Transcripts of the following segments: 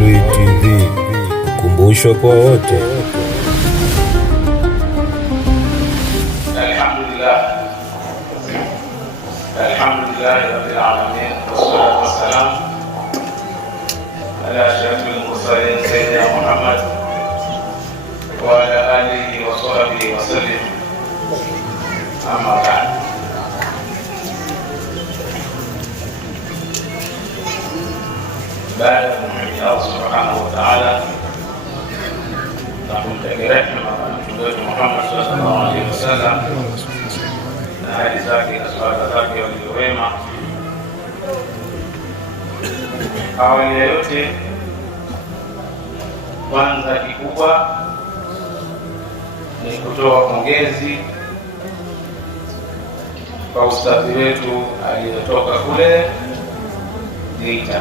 Mwanalwi TV, ukumbusho kwa wote. Alhamdulillah rabbil alamin, wassalatu wassalamu ala ashrafil mursalin sayyidina Muhammad wa ala alihi wa sahbihi wa sallim. Amma ba'd. Baada ya kumhimidi Allah subhanahu wa ta'ala na kumtakia rehema Mtume wetu Muhammad sallallahu alaihi wasallam na hali zake na swala zake waliowema, awali ya yote, kwanza kikubwa ni kutoa pongezi kwa ustadhi wetu aliyetoka kule Geita,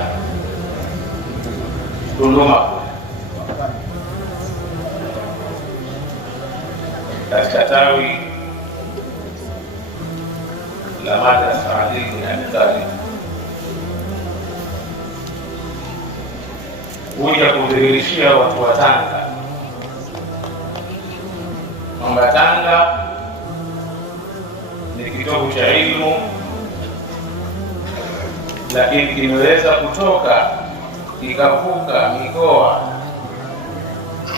Tunduma, katika tawi la madrasa Ali bin Abi Talib, kuja kudhihirishia watu wa Tanga kwamba Tanga ni kitovu cha elimu, lakini kimeweza kutoka ikavuka mikoa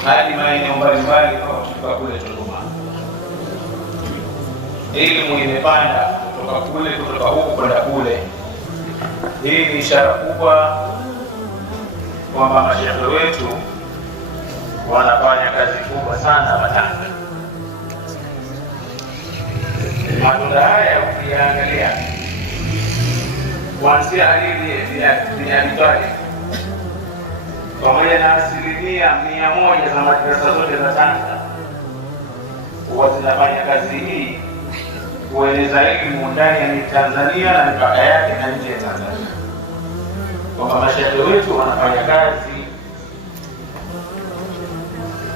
hadi maeneo mbalimbali kutoka kule Tunduma. Elimu imepanda kutoka kule, kutoka huku kwenda kule. Hii ni ishara kubwa kwamba mashehe wetu wanafanya kazi kubwa sana Tanga. Matunda haya ukiangalia kuanzia Ali bin Abi Talib, pamoja na 100% za madrasa zote za Tanga huwa zinafanya kazi hii kueneza elimu ndani ya Tanzania na mipaka yake na nje ya Tanzania, kwamba mashehe wetu wanafanya kazi.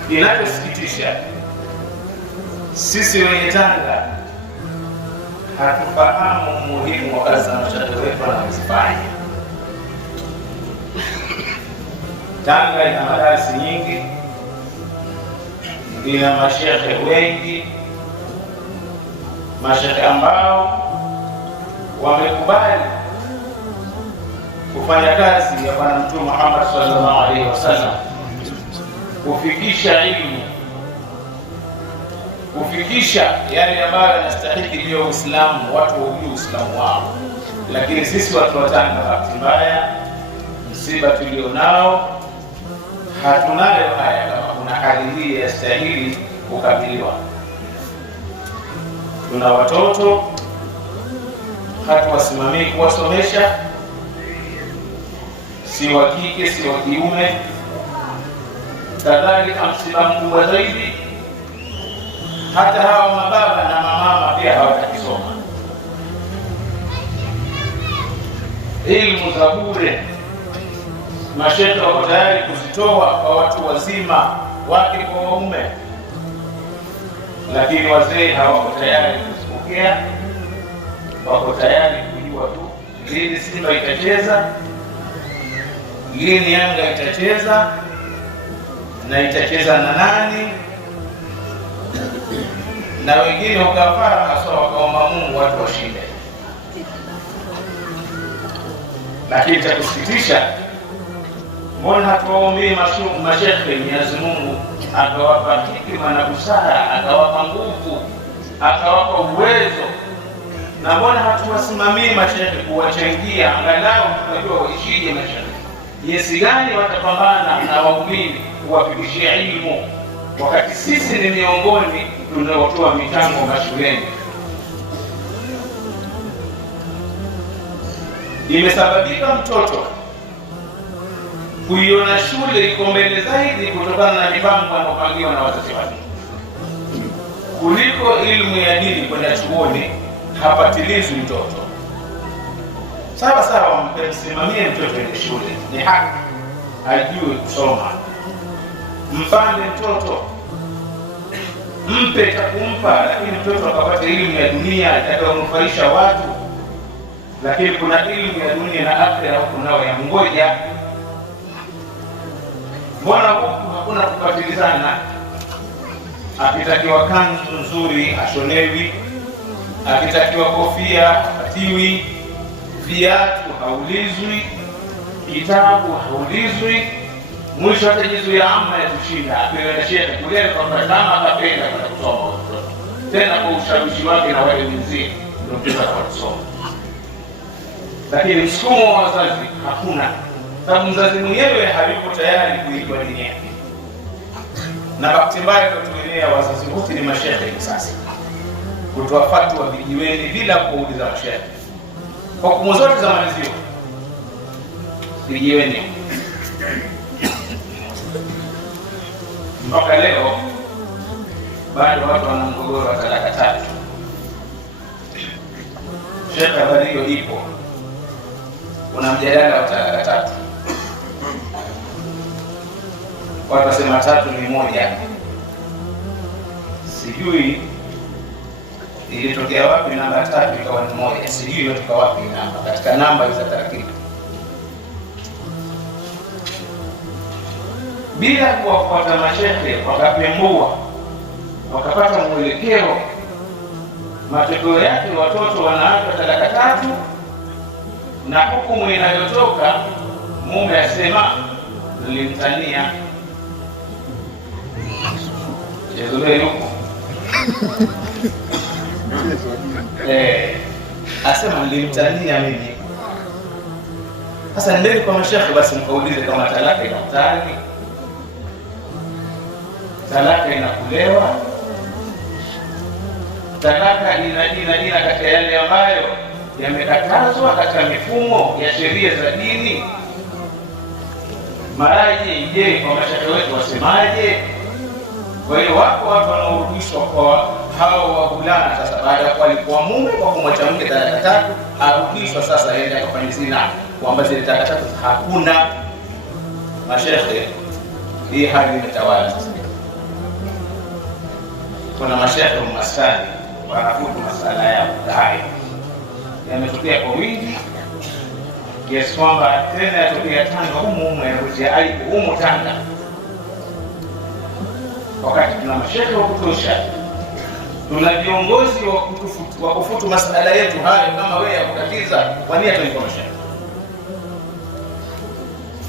Inachosikitisha, sisi wenye Tanga hatufahamu umuhimu wa kazi za mashehe wetu wanazofanya. Tanga ina madarasa nyingi, ina mashehe wengi, mashehe ambao wamekubali kufanya kazi ya Bwana Mtume Muhammad sallallahu alaihi wasallam, kufikisha ilmu, kufikisha yale ambayo yanastahili ndio Uislamu, watu waujue Uislamu wao. Lakini sisi watu wa Tanga, bahati mbaya, msiba tulionao, hatunayo haya kama kuna hali hii yastahili kukabiliwa. Tuna watoto hatuwasimamii kuwasomesha, si wa kike si wa kiume. Kadhalika msiba mkubwa zaidi, hata hawa mababa na mamama pia hawatakisoma. Elimu za bure mashehe wako tayari kuzitoa kwa watu wazima, wake kwa waume, lakini wazee hawako tayari kuzipokea. Wako tayari kujua tu lini Simba itacheza, lini Yanga itacheza na itacheza na nani, na wengine ukafara hasa wakaomba Mungu watu washinde. Lakini cha kusikitisha, mbona hatuwaombee mashehe Mwenyezi Mungu akawapa hekima na busara, akawapa nguvu, akawapa uwezo? Na mbona hatuwasimamii mashehe kuwachangia, angalau tunajua waishije mashehe, jinsi gani watapambana na waumini kuwafikishia elimu, wakati sisi ni miongoni tunaotoa michango mashuleni. Imesababika mtoto kuiona shule iko mbele zaidi kutokana na mipango anayopangiwa na wazazi wake kuliko elimu ya dini. Kwenda chuoni hapatilizwi mtoto. Sawa sawa, msimamie mtoto kwenye shule, ni haki ajue kusoma. Mpande mtoto, mpe cha kumpa, lakini mtoto akapata elimu ya dunia itakayonufaisha watu. Lakini kuna elimu ya dunia na akhera huko nao ya mngoja. Mbona huku hakuna kupatilizana? Akitakiwa kanzu nzuri hashonewi, akitakiwa kofia hapatiwi, viatu haulizwi, kitabu haulizwi. Mwisho hata jizu ya amma ya kushinda akiwenda shehe kulele kwamba kama akapenda kwenda kusoma tena kwa ushawishi wake na wale wenzie ndio mtoto kwa kusoma. Lakini msukumo wa wazazi hakuna, sababu mzazi mwenyewe hayuko tayari kuijua dini yake. Na bahati mbaya tunatumia wazazi wote ni mashehe sasa, kutoa fatwa vijiweni bila kuuliza mashehe. Kwa hukumu zote za malizio vijiweni mpaka leo bado watu wana mgogoro wa talaka 3. Sheikh, habari hiyo ipo, kuna mjadala wa talaka 3. Watu wasema 3 ni moja. Sijui ilitokea wapi namba 3 ikawa ni moja, sijui ilitoka wapi namba katika namba za tarakibu. Bila kuwafuata mashehe wakapembua wakapata mwelekeo, matokeo yake watoto wanaachwa talaka 3 na hukumu inayotoka mume asema nilimtania. Jezule huko asema nilimtania mimi. Sasa ndeni kwa mashehe basi mkaulize kama talaka inakutani, talaka inakulewa, talaka ina katika yale ambayo yamekatazwa katika mifumo ya sheria za dini. Maraji je, kwa mashehe wetu wasemaje? Kwa hiyo wako watu wanaorudishwa kwa hao wavulana sasa, baada ya kuwa alikuwa mume kwa kumwacha mke talaka 3, arudishwa sasa aende akafanya zina, kwamba zile talaka 3 hakuna. Mashehe, hii hali imetawala sasa. Kuna mashehe maskani wanafutu masala yao haya yametokea kwa wingi kiasi kwamba tena yatokea Tanga humu yanakutia aibu humu Tanga, wakati tuna mashehe wa kutosha, tuna viongozi wa kufutu masala yetu haya. Kama wewe yakutatiza, kwa nini tuliko mashehe?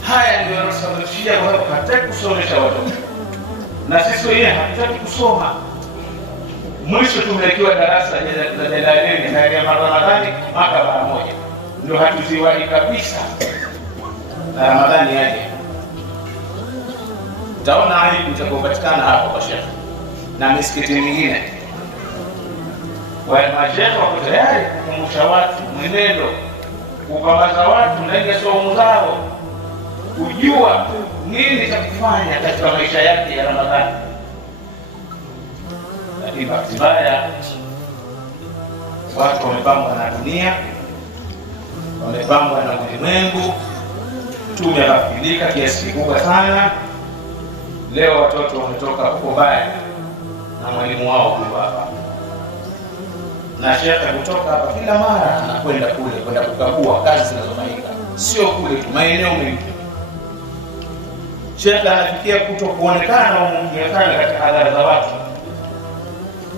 Haya ndio yanasababishia wao hataki kusomesha watoto, na sisi wenyewe hatutaki kusoma. Mwisho tumewekewa darasa la Jalaleni na ya Ramadhani mwaka mara moja, ndio hatuziwahi kabisa na Ramadhani yaje. Utaona aibu itakopatikana hapo kwa shehe na misikiti mingine. Wale mashehe wako tayari kukumbusha watu mwenendo, kupambaza watu ndani ya somo zao, kujua nini cha kufanya katika maisha yake ya Ramadhani. Lakini bahati mbaya watu wamepambwa na dunia, wamepambwa na ulimwengu, tumeghafilika kiasi kikubwa sana. Leo watoto wametoka huko mbali na mwalimu wao huko hapa, na shehe kutoka hapa kila mara anakwenda kule kwenda kukagua kazi zinazofanyika, sio kule tu, maeneo mengi. Shehe anafikia kutokuonekana umuhimu katika hadhara za watu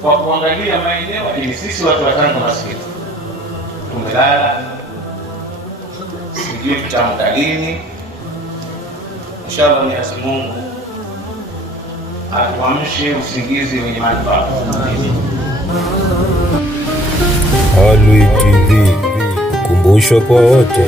kwa kuangalia maeneo. Ili sisi watu wa Tanga maskini tumelala, sijui tutamka lini. Inshallah Mwenyezi Mungu atuamshe usingizi wenye manufaa. Alwi TV, kumbusho kwa wote.